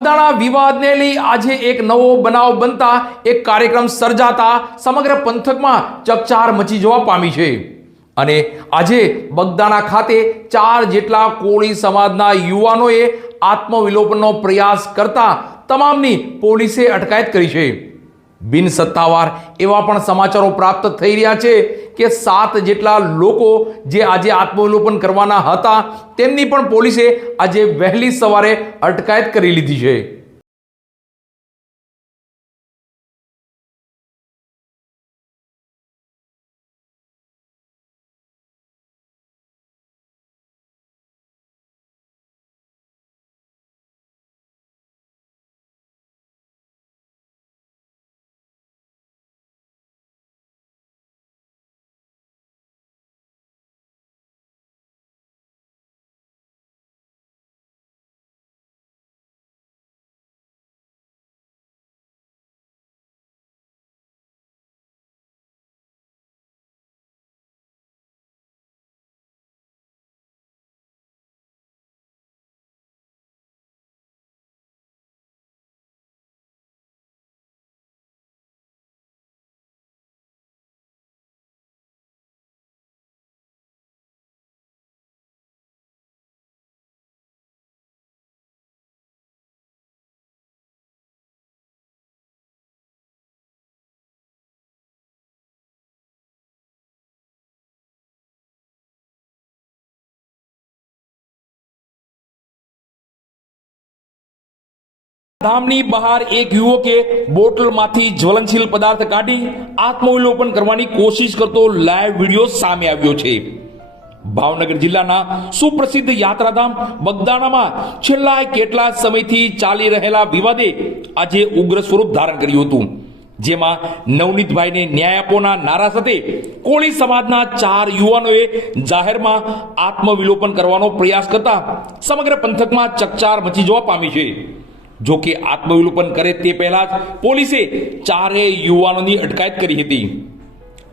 બગદાણા વિવાદને લઈ આજે એક નવો બનાવ બનતા એક કાર્યક્રમ સર્જાતા સમગ્ર પંથકમાં ચકચાર મચી જવા પામી છે અને આજે બગદાણા ખાતે 4 જેટલા કોળી સમાજના યુવાનોએ આત્મવિલોપનનો પ્રયાસ કરતા તમામની પોલીસે અટકાયત કરી છે। બિન સત્તાવાર એવા પણ સમાચારો પ્રાપ્ત થઈ રહ્યા છે કે 7 જેટલા લોકો જે આજે આત્મવિલોપન કરવાના હતા તેમની પણ પોલીસે આજે વહેલી સવારે અટકાયત કરી લીધી છે। ધામની બહાર એક યુવકે બોટલમાંથી જ્વલનશીલ પદાર્થ કાઢી આત્મવિલોપન કરવાની કોશિશ કરતો લાઈવ વિડિયો સામે આવ્યો છે। ભાવનગર જિલ્લાના સુપ્રસિદ્ધ યાત્રાધામ બગદાણામાં છેલ્લા કેટલા સમયથી ચાલી રહેલા વિવાદે આજે ઉગ્ર સ્વરૂપ ધારણ કર્યું હતું, જેમાં નવનીતભાઈને ન્યાય આપોના નારા સાથે કોળી સમાજના 4 યુવાનોએ જાહેરમાં આત્મવિલોપન કરવાનો પ્રયાસ કરતા સમગ્ર પંથકમાં ચકચાર મચી જવા પામી છે। જો કે આત્મવિલોપન કરે તે પહેલા જ પોલીસે 4 યુવાનોની અટકાયત કરી હતી।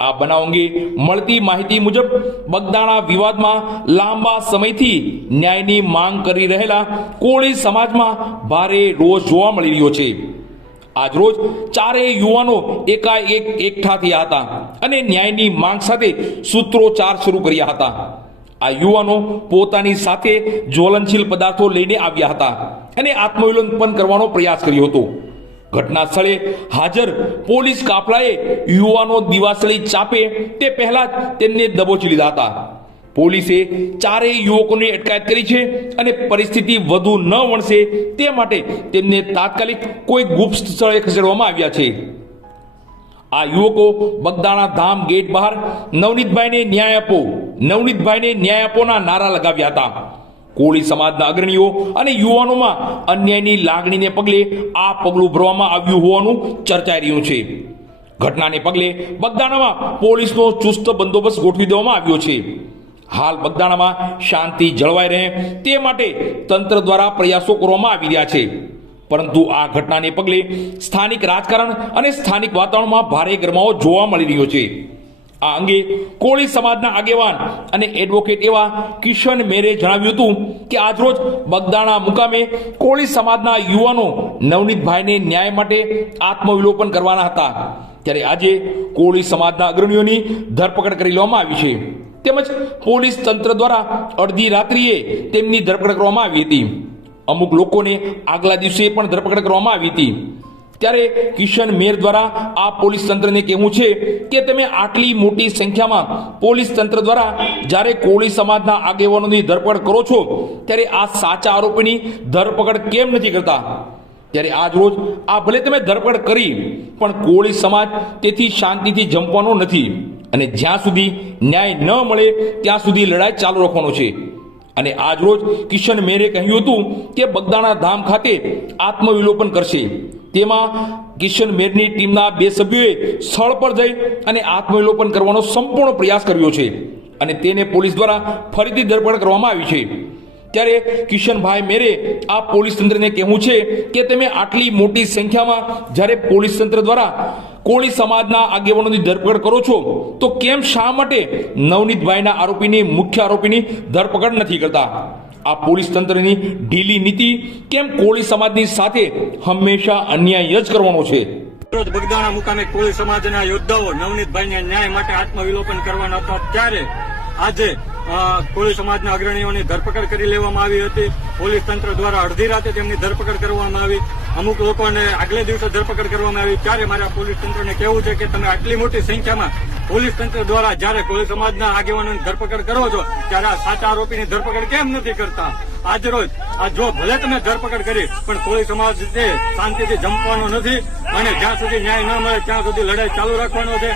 આ બનાવ અંગે મળતી માહિતી મુજબ બગદાણા વિવાદમાં લાંબા સમયથી ન્યાયની માંગ કરી રહેલા કોળી સમાજમાં ભારે રોષ જોવા મળી રહ્યો છે। આજરોજ 4 યુવાનો એકાએક એકઠા થયા હતા અને ન્યાયની માંગ સાથે સૂત્રોચ્ચાર શરૂ કર્યા હતા। આ યુવાનો પોતાની સાથે જ્વલનશીલ પદાર્થો લઈને આવ્યા હતા અને આત્મવિલોપન કરવાનો પ્રયાસ કર્યો હતો। ઘટના સ્થળે હાજર પોલીસ કાફલાએ યુવાનો દિવાસળી ચાપે તે પહેલા જ તેમને દબોચી લીધા હતા। પોલીસે 4 યુવકોની અટકાયત કરી છે અને પરિસ્થિતિ વધુ ન વણસે તે માટે તેમને તાત્કાલિક કોઈ ગુપ્ત સ્થળે ખસેડવામાં આવ્યા છે। આ યુવકો બગદાણા ધામ ગેટ બહાર નવનીતભાઈને ન્યાય આપો, નવનીતભાઈને ન્યાય આપોના નારા લગાવ્યા હતા। કોળી સમાજના અગ્રણીઓ અને યુવાનોમાં અન્યાયની લાગણીને પગલે આ પગલું ભરવામાં આવ્યું હોવાનું ચર્ચાઈ રહ્યું છે। ઘટનાને પગલે બગદાણામાં પોલીસનો ચુસ્ત બંદોબસ્ત ગોઠવી દેવામાં આવ્યો છે। હાલ બગદાણામાં શાંતિ જળવાઈ રહે તે માટે તંત્ર દ્વારા પ્રયાસો કરવામાં આવી રહ્યા છે, પરંતુ આ ઘટનાને પગલે સ્થાનિક રાજકારણ અને સ્થાનિક વાતાવરણમાં ભારે ગરમાવો જોવા મળી રહ્યો છે। આ અંગે કોળી સમાજના આગેવાન અને એડવોકેટ એવા કિશન મેરે જણાવ્યું હતું કે આજરોજ બગદાણા મુકામે કોળી સમાજના યુવાનો નવનીતભાઈને ન્યાય માટે આત્મવિલોપન કરવાના હતા, ત્યારે આજે કોળી સમાજના અગ્રણીઓની ધરપકડ કરી લેવામાં આવી છે, તેમજ પોલીસ તંત્ર દ્વારા અડધી રાત્રિએ તેમની ધરપકડ કરવામાં આવી હતી। અમુક લોકોને આગલા દિવસે પણ ધરપકડ કરવામાં આવી હતી। ત્યારે કિશન મેર દ્વારા આ પોલીસ તંત્રને કહેવું છે કે તમે આટલી મોટી સંખ્યામાં પોલીસ તંત્ર દ્વારા જ્યારે કોળી સમાજના આગેવાનોની ધરપકડ કરો છો ત્યારે આ સાચા આરોપીની ધરપકડ કેમ નથી કરતા? ત્યારે આજ રોજ આ ભલે તમે ધરપકડ કરી પણ કોળી સમાજ તેથી શાંતિથી જંપવાનો નથી અને જ્યાં સુધી ન્યાય ન મળે ત્યાં સુધી લડાઈ ચાલુ રાખવાનો છે। અને આજ રોજ કિશન મેરે કહ્યું હતું કે બગદાણા ધામ ખાતે આત્મવિલોપન કરશે। તેમાં કિશન મેરની ટીમના 2 સભ્યોએ સ્થળ પર જઈ અને આત્મવિલોપન કરવાનો સંપૂર્ણ પ્રયાસ કર્યો છે અને તેને પોલીસ દ્વારા ફરીથી ધરપકડ કરવામાં આવી છે। ત્યારે કિશનભાઈ મેરે આ પોલીસ તંત્રને કહેવું છે કે તમે આટલી મોટી સંખ્યામાં જ્યારે પોલીસ તંત્ર દ્વારા કોળી સમાજના આગેવાનોની ધરપકડ કરો છો તો કેમ શા માટે નવનીતભાઈના મુખ્ય આરોપીની ધરપકડ નથી કરતા? આ પોલીસ તંત્રની ઢીલી નીતિ કેમ કોળી સમાજની સાથે હંમેશા અન્યાય જ કરવાનો છે? રોજ બગદાણા મુકામે કોળી સમાજના યોદ્ધાઓ નવનીતભાઈને ન્યાય માટે આત્મવિલોપન કરવાના હતા ત્યારે આજે કોળી સમાજના અગ્રણીઓની ધરપકડ કરી લેવામાં આવી હતી. પોલીસ તંત્ર દ્વારા અડધી રાતે તેમની ધરપકડ કરવામાં આવી. અમુક લોકોને આગલે દિવસે ધરપકડ કરવામાં આવી. ત્યારે મારા પોલીસ તંત્રને કહેવું છે કે તમે આટલી મોટી સંખ્યામાં પોલીસ તંત્ર દ્વારા જ્યારે કોળી સમાજના આગેવાનોની ધરપકડ કરો છો ત્યારે આ સાચા આરોપીની ધરપકડ કેમ નથી કરતા? આજરોજ આ જો ભલે તમે ધરપકડ કરી પણ કોળી સમાજ શાંતિથી જંપવાનો નથી અને જ્યાં સુધી ન્યાય ન મળે ત્યાં સુધી લડાઈ ચાલુ રાખવાનો છે.